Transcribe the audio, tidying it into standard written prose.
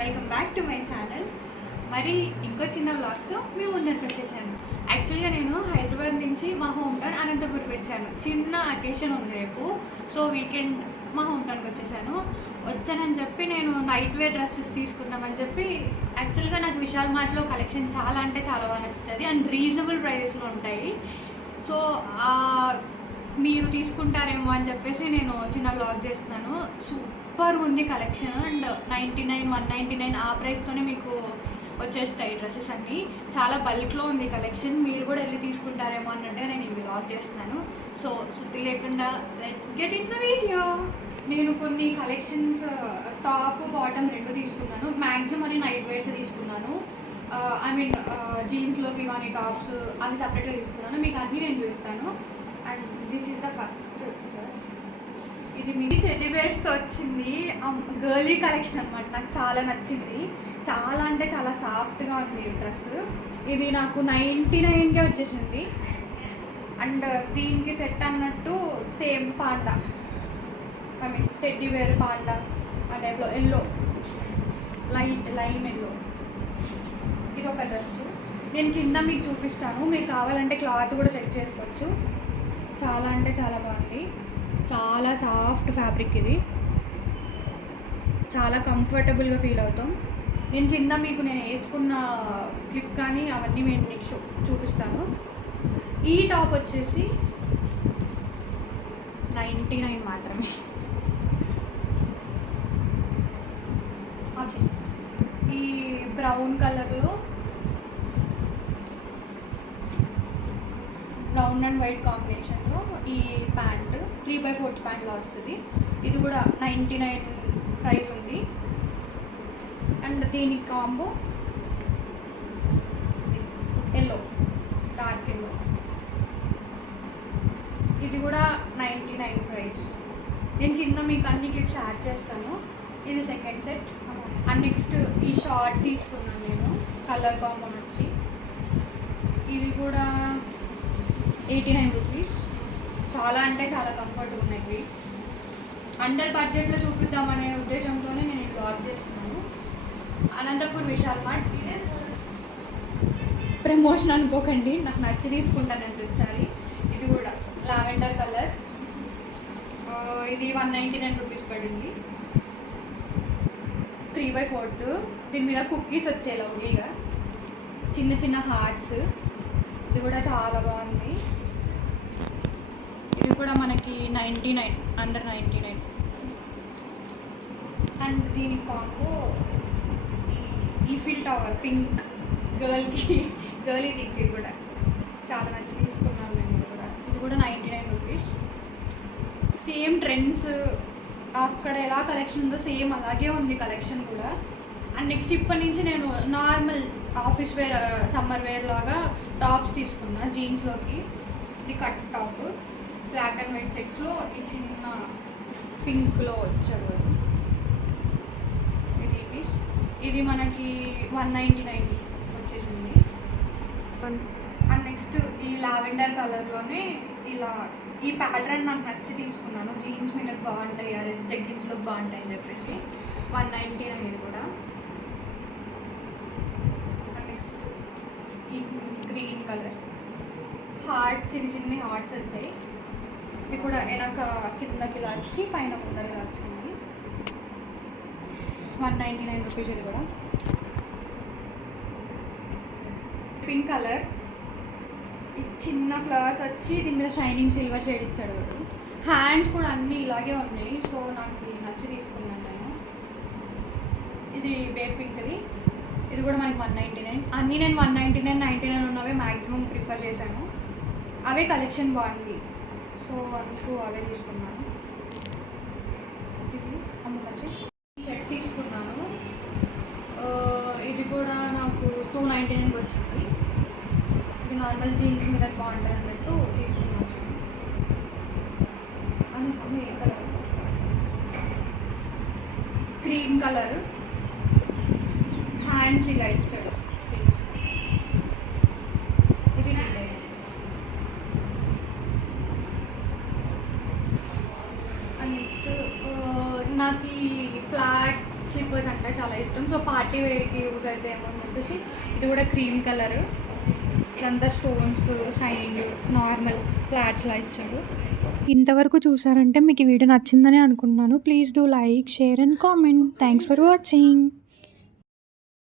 Welcome back to my channel. మరి ఇంకో చిన్న వ్లాగ్తో మీ ముందరికి వచ్చేసాను. యాక్చువల్గా నేను హైదరాబాద్ నుంచి మా హోమ్ టౌన్ అనంతపురికి వచ్చాను. చిన్న అకేషన్ ఉంది రేపు, సో వీకెండ్ మా హోమ్ టౌన్కి వచ్చానని చెప్పి నేను నైట్ వేర్ డ్రెస్సెస్ తీసుకుందామని చెప్పి. యాక్చువల్గా నాకు విశాల్ మార్ట్లో కలెక్షన్ చాలా అంటే చాలా బాగా నచ్చుతుంది అండ్ రీజనబుల్ ప్రైజెస్లో ఉంటాయి. సో మీరు తీసుకుంటారేమో అని చెప్పేసి నేను చిన్న వ్లాగ్ చేస్తున్నాను. సూపర్గా ఉంది కలెక్షన్ అండ్ 99, 199 ఆ ప్రైస్తోనే మీకు వచ్చేస్తాయి డ్రెస్సెస్ అన్నీ. చాలా బల్క్లో ఉంది కలెక్షన్. మీరు కూడా వెళ్ళి తీసుకుంటారేమో అన్నట్టుగా నేను ఈ వ్లాగ్ చేస్తున్నాను. సో సుత్తి లేకుండా let's get in the video. నేను కొన్ని కలెక్షన్స్ టాప్ బాటమ్ రెండు తీసుకున్నాను. మ్యాక్సిమం అని నైట్ వేర్స్ తీసుకున్నాను. ఐ మీన్ జీన్స్లోకి కానీ టాప్స్ అవి సపరేట్గా తీసుకున్నాను. మీకు అన్నీ నేను చూస్తాను. And this is the first dress. ఇది మీ టెడ్డీ బేర్స్తో వచ్చింది. గర్లీ కలెక్షన్ అనమాట. నాకు చాలా నచ్చింది. చాలా అంటే చాలా సాఫ్ట్గా ఉంది డ్రెస్. ఇది నాకు 99కే వచ్చేసింది. అండ్ దీనికి సెట్ అన్నట్టు same panda, I mean teddy bear panda ఆ టైప్లో ఎల్లో, లైమ్ ఎల్లో. ఇది ఒక డ్రెస్. నేను కింద మీకు చూపిస్తాను. మీకు కావాలంటే క్లాత్ కూడా చెక్ చేసుకోవచ్చు. చాలా అంటే చాలా బాగుంది. చాలా సాఫ్ట్ ఫ్యాబ్రిక్. ఇది చాలా కంఫర్టబుల్గా ఫీల్ అవుతాం. నేను కింద మీకు నేను వేసుకున్న క్లిప్ కానీ అవన్నీ నేను మీకు చూపిస్తాను. ఈ టాప్ వచ్చేసి 99 మాత్రమే. ఈ బ్రౌన్ కలర్లో బ్రౌన్ అండ్ వైట్ కాంబినేషన్లో ఈ ప్యాంట్ 3/4 ప్యాంట్లో వస్తుంది. ఇది కూడా 99 ప్రైస్ ఉంది. అండ్ దీనికి కాంబో ఎల్లో, డార్క్ ఎల్లో. ఇది కూడా 99 ప్రైస్. నేను కింద మీకు అన్ని క్లిప్స్ యాడ్ చేస్తాను. ఇది సెకండ్ సెట్. అండ్ నెక్స్ట్ ఈ షార్ట్ తీసుకున్నాను నేను, కలర్ కాంబో వచ్చి. ఇది కూడా 89 రూపీస్. చాలా అంటే చాలా కంఫర్ట్గా ఉన్నాయి. అండర్ బడ్జెట్లో చూపిద్దామనే ఉద్దేశంతోనే నేను బ్లాగ్ చేస్తున్నాను. అనంతపూర్ విశాల్ మార్ట్ ప్రమోషన్ అనుకోకండి, నాకు నచ్చి తీసుకుంటానంటే ఒకసారి. ఇది కూడా లావెండర్ కలర్. ఇది 199 రూపీస్ పడింది. 3/4. దీని మీద కుక్కీస్ వచ్చాయి లవ్లీగా, చిన్న చిన్న హార్ట్స్. ఇది కూడా చాలా బాగుంది. ఇది కూడా మనకి 99, అండర్ 99. అండ్ దీని combo Eiffel tower pink, girly things. ఇది కూడా చాలా నచ్చి తీసుకున్నాను నేను కూడా. ఇది కూడా 99 రూపీస్. సేమ్ ట్రెండ్స్ అక్కడ ఎలా కలెక్షన్ ఉందో సేమ్ అలాగే ఉంది కలెక్షన్ కూడా. అండ్ నెక్స్ట్ ఇప్పటి నుంచి నేను normal office wear, summer wear లాగా టాప్స్ తీసుకున్నా జీన్స్లోకి. ఇది cut top, black and white చెక్స్లో ఈ చిన్న పింక్లో వచ్చాడు. ఇది పీస్. ఇది మనకి 199 వచ్చేసింది. అండ్ నెక్స్ట్ ఈ లావెండర్ కలర్లోనే ఇలా ఈ ప్యాటర్న్ నాకు నచ్చి తీసుకున్నాను. జీన్స్ మీద బాగుంటాయి, అదే జగ్గిన్స్లో బాగుంటాయి అని చెప్పేసి 199 ఇది కూడా. నెక్స్ట్ ఈ గ్రీన్ కలర్ హార్ట్స్, చిన్న హార్ట్స్ వచ్చాయి. ఇది కూడా వెనక కిందకి ఇలా వచ్చి పైన ముందరగా వచ్చింది. 199 రూపీస్. ఇది కూడా పింక్ కలర్. చిన్న ఫ్లవర్స్ వచ్చి దీని మీద షైనింగ్ సిల్వర్ షేడ్ ఇచ్చాడు. హ్యాండ్స్ కూడా అన్నీ ఇలాగే ఉన్నాయి. సో నాకు ఇది నచ్చి తీసుకున్నాను నేను. ఇది బేబీ పింక్ది. ఇది కూడా మనకి 199. అన్నీ నేను 199, 99 ఉన్నవే మ్యాక్సిమం ప్రిఫర్ చేశాను. అవే కలెక్షన్ బాగుంది, సో అందుకు అవే తీసుకున్నాను. ఇది అమ్మకొచ్చి షర్ట్ తీసుకున్నాను. ఇది కూడా నాకు 299 వచ్చింది. ఇది నార్మల్ జీన్స్ మీద బాగుంటుంది అన్నట్టు తీసుకున్నాను. ఏ కలర్? Cream colour. హ్యాండ్స్ ఇలా ఇచ్చాడు. ఇది అండ్ నెక్స్ట్ నాకు ఈ ఫ్లాట్ స్లిప్పర్స్ అంటే చాలా ఇష్టం. సో పార్టీ వేర్కి యూజ్ అయితే ఏమో అని చెప్పేసి ఇది కూడా క్రీమ్ కలర్, ఇదంతా స్టోన్స్ షైనింగ్ నార్మల్ ఫ్లాట్స్లా ఇచ్చాడు. ఇంతవరకు చూసారంటే మీకు ఈ వీడియో నచ్చిందని అనుకుంటున్నాను. Please do like, share and comment. Thanks for watching.